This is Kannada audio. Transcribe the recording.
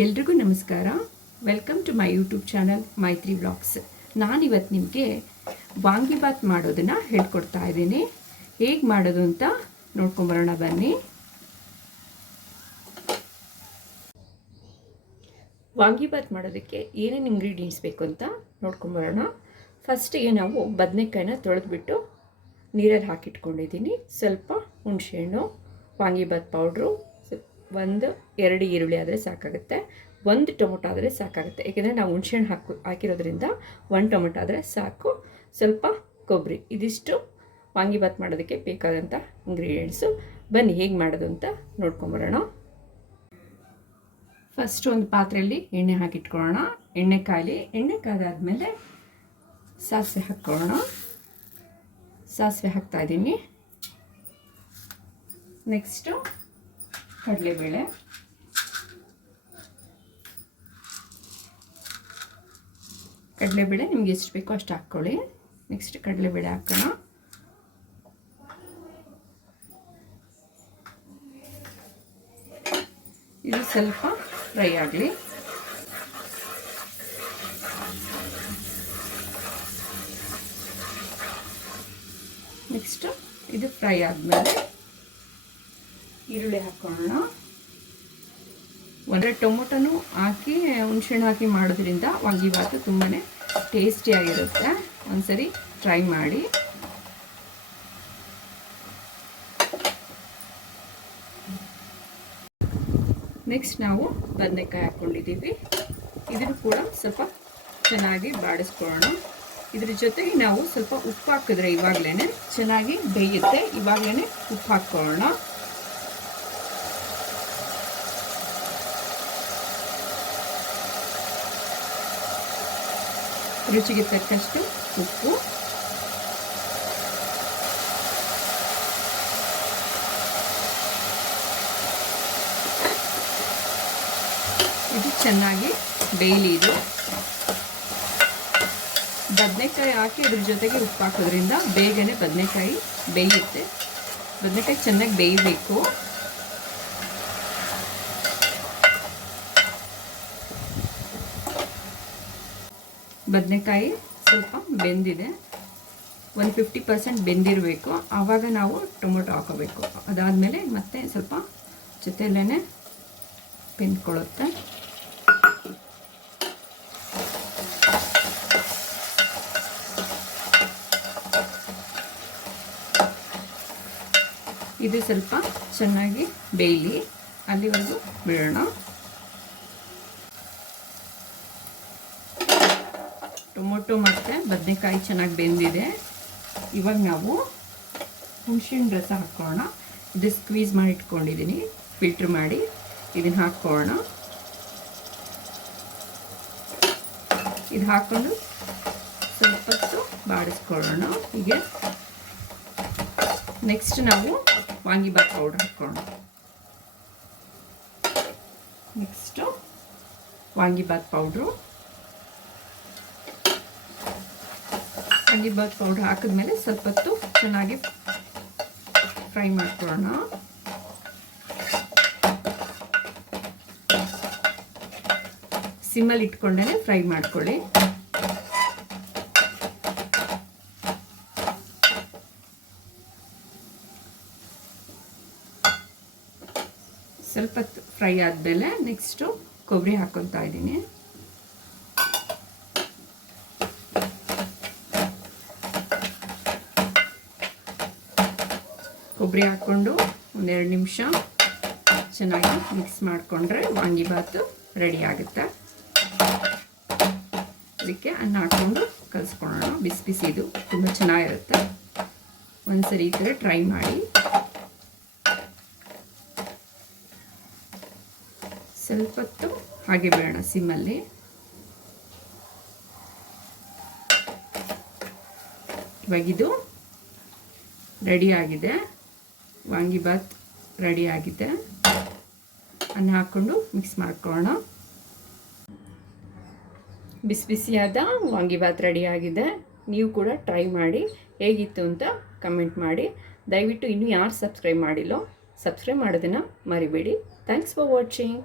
ಎಲ್ರಿಗೂ ನಮಸ್ಕಾರ. Welcome to my YouTube channel Maitri vlogs ನಾನಿವತ್ತು ನಿಮಗೆ ವಾಂಗಿಬಾತ್ ಮಾಡೋದನ್ನು ಹೇಳ್ಕೊಡ್ತಾ ಇದ್ದೀನಿ. ಹೇಗೆ ಮಾಡೋದು ಅಂತ ನೋಡ್ಕೊಂಬರೋಣ ಬನ್ನಿ. ವಾಂಗಿಬಾತ್ ಮಾಡೋದಕ್ಕೆ ಏನೇನು ಇಂಗ್ರೀಡಿಯೆಂಟ್ಸ್ ಬೇಕು ಅಂತ ನೋಡ್ಕೊಂಬರೋಣ. ಫಸ್ಟಿಗೆ ನಾವು ಬದನೆಕಾಯಿನ ತೊಳೆದ್ಬಿಟ್ಟು ನೀರಲ್ಲಿ ಹಾಕಿಟ್ಕೊಂಡಿದ್ದೀನಿ. ಸ್ವಲ್ಪ ಹುಣಸೆಹಣ್ಣು ವಾಂಗಿಬಾತ್ ಪೌಡ್ರು ಒಂದು, ಎರಡು ಈರುಳ್ಳಿ ಆದರೆ ಸಾಕಾಗುತ್ತೆ, ಒಂದು ಟೊಮೊಟೊ ಆದರೆ ಸಾಕಾಗುತ್ತೆ. ಏಕೆಂದರೆ ನಾವು ಹುಣಸೆಹಣ್ಣು ಹಾಕು, ಹಾಕಿರೋದ್ರಿಂದ ಒಂದು ಟೊಮೊಟೊ ಆದರೆ ಸಾಕು. ಸ್ವಲ್ಪ ಕೊಬ್ಬರಿ, ಇದಿಷ್ಟು ವಾಂಗಿಬಾತ್ ಮಾಡೋದಕ್ಕೆ ಬೇಕಾದಂಥ ಇಂಗ್ರೀಡಿಯೆಂಟ್ಸು ಬನ್ನಿ, ಹೇಗೆ ಮಾಡೋದು ಅಂತ ನೋಡ್ಕೊಂಬರೋಣ. ಫಸ್ಟ್ ಒಂದು ಪಾತ್ರೆಯಲ್ಲಿ ಎಣ್ಣೆ ಹಾಕಿಟ್ಕೊಳ್ಳೋಣ. ಎಣ್ಣೆ ಕಾಯಲಿ, ಎಣ್ಣೆ ಕಾದಾದಮೇಲೆ ಸಾಸಿವೆ ಹಾಕ್ಕೊಳ್ಳೋಣ. ಸಾಸಿವೆ ಹಾಕ್ತಾ ಇದ್ದೀನಿ. ನೆಕ್ಸ್ಟು ಕಡಲೆಬೇಳೆ. ಕಡಲೆಬೇಳೆ ನಿಮ್ಗೆ ಎಷ್ಟು ಬೇಕೋ ಅಷ್ಟು ಹಾಕ್ಕೊಳ್ಳಿ. ನೆಕ್ಸ್ಟ್ ಕಡಲೆಬೇಳೆ ಹಾಕೋಣ. ಇದು ಸ್ವಲ್ಪ ಫ್ರೈ ಆಗಲಿ. ನೆಕ್ಸ್ಟು ಇದು ಫ್ರೈ ಆದಮೇಲೆ ಈರುಳ್ಳಿ ಹಾಕೊಳ್ಳೋಣ. ಒಂದರೆ ಟೊಮೊಟೊನೂ ಹಾಕಿ ಹುಣ್ಸೆಣ್ಣು ಹಾಕಿ ಮಾಡೋದ್ರಿಂದ ವಾಂಗಿಬಾತು ತುಂಬಾ ಟೇಸ್ಟಿಯಾಗಿರುತ್ತೆ ಒಂದ್ಸರಿ ಟ್ರೈ ಮಾಡಿ. ನೆಕ್ಸ್ಟ್ ನಾವು ಬದನೆಕಾಯಿ ಹಾಕ್ಕೊಂಡಿದ್ದೀವಿ ಇದನ್ನು ಕೂಡ ಸ್ವಲ್ಪ ಚೆನ್ನಾಗಿ ಬಾಡಿಸ್ಕೊಳ್ಳೋಣ. ಇದ್ರ ಜೊತೆಗೆ ನಾವು ಸ್ವಲ್ಪ ಉಪ್ಪು ಹಾಕಿದ್ರೆ ಇವಾಗಲೇ ಚೆನ್ನಾಗಿ ಬೇಯುತ್ತೆ. ಇವಾಗಲೇ ಉಪ್ಪು ಹಾಕ್ಕೊಳ್ಳೋಣ ರುಚಿಗೆ ತಕ್ಕಷ್ಟು ಉಪ್ಪು. ಇದು ಚೆನ್ನಾಗಿ ಬೇಯಲಿ ಇದು. ಬದನೆಕಾಯಿ ಹಾಕಿ ಅದ್ರ ಜೊತೆಗೆ ಉಪ್ಪು ಹಾಕೋದ್ರಿಂದ ಬೇಗನೆ ಬದನೆಕಾಯಿ ಬೇಯುತ್ತೆ. ಬದನೆಕಾಯಿ ಚೆನ್ನಾಗಿ ಬೇಯಬೇಕು. ಬದನೆಕಾಯಿ ಸ್ವಲ್ಪ ಬೆಂದಿದೆ. ಒಂದು ಫಿಫ್ಟಿ ಪರ್ಸೆಂಟ್ ಬೆಂದಿರಬೇಕು. ಆವಾಗ ನಾವು ಟೊಮೊಟೊ ಹಾಕೋಬೇಕು. ಅದಾದಮೇಲೆ ಮತ್ತೆ ಸ್ವಲ್ಪ ಜೊತೆಯಲ್ಲೇ ಬೆಂದ್ಕೊಳ್ಳುತ್ತೆ. ಇದು ಸ್ವಲ್ಪ ಚೆನ್ನಾಗಿ ಬೇಯಲಿ. ಅಲ್ಲಿವರೆಗೂ ಬಿಡೋಣ ಟೊಮೊಟೊ ಮತ್ತು ಬದನೆಕಾಯಿ ಚೆನ್ನಾಗಿ ಬೆಂದಿದೆ. ಇವಾಗ ನಾವು ಹುಣಸಿನ ರಸ ಹಾಕ್ಕೊಳ್ಳೋಣ. ಇದು ಸ್ಕ್ವೀಸ್ ಮಾಡಿ ಇಟ್ಕೊಂಡಿದ್ದೀನಿ. ಫಿಲ್ಟ್ರ್ ಮಾಡಿ ಇದನ್ನು ಹಾಕ್ಕೊಳ್ಳೋಣ. ಇದು ಹಾಕ್ಕೊಂಡು ಸ್ವಲ್ಪ ಹೊತ್ತು ಬಾಡಿಸ್ಕೊಳ್ಳೋಣ. ಹೀಗೆ. ನೆಕ್ಸ್ಟ್ ನಾವು ವಾಂಗಿಬಾತ್ ಪೌಡ್ರ್ ಹಾಕ್ಕೊಳ್ಳೋಣ. Next vangibath powder vangibath powder ಹಾಕಿದ್ಮೇಲೆ ಸ್ವಲ್ಪ ಹೊತ್ತು ಚೆನ್ನಾಗಿ ಫ್ರೈ ಮಾಡ್ಕೊಳ್ಳೋಣ. ಸಿಮ್ಮಲ್ಲಿ ಇಟ್ಕೊಂಡೇ ಫ್ರೈ ಮಾಡ್ಕೊಳ್ಳಿ. ಸ್ವಲ್ಪ ಫ್ರೈ ಆದಮೇಲೆ ನೆಕ್ಸ್ಟು ಕೊಬ್ಬರಿ ಹಾಕ್ಕೊತಾ ಇದ್ದೀನಿ. ಕೊಬ್ಬರಿ ಹಾಕ್ಕೊಂಡು ಒಂದೆರಡು ನಿಮಿಷ ಚೆನ್ನಾಗಿ ಮಿಕ್ಸ್ ಮಾಡಿಕೊಂಡ್ರೆ ವಾಂಗಿಭಾತು ರೆಡಿ ಆಗುತ್ತೆ. ಅದಕ್ಕೆ ಅನ್ನ ಹಾಕ್ಕೊಂಡು ಕಲಿಸ್ಕೊಳ್ಳೋಣ. ಬಿಸಿ ಬಿಸಿದು ತುಂಬ ಚೆನ್ನಾಗಿರುತ್ತೆ. ಒಂದ್ಸರಿ ಈ ಥರ ಟ್ರೈ ಮಾಡಿ. ಸ್ವಲ್ಪ ಹೊತ್ತು ಹಾಗೆ ಬೇಡ ಸಿಮ್ಮಲ್ಲಿ. ಇವಾಗಿದು ರೆಡಿ ಆಗಿದೆ. ವಾಂಗಿಬಾತ್ ರೆಡಿ ಆಗಿದೆ. ಅನ್ನ ಹಾಕ್ಕೊಂಡು ಮಿಕ್ಸ್ ಮಾಡ್ಕೊಳ್ಳೋಣ. ಬಿಸಿ ಬಿಸಿಯಾದ ವಾಂಗಿಬಾತ್ ರೆಡಿ ಆಗಿದೆ. ನೀವು ಕೂಡ ಟ್ರೈ ಮಾಡಿ ಹೇಗಿತ್ತು ಅಂತ ಕಮೆಂಟ್ ಮಾಡಿ. ದಯವಿಟ್ಟು ಇನ್ನೂ ಯಾರು ಸಬ್ಸ್ಕ್ರೈಬ್ ಮಾಡಿಲ್ಲೋ ಸಬ್ಸ್ಕ್ರೈಬ್ ಮಾಡೋದನ್ನು ಮರಿಬೇಡಿ. Thanks for watching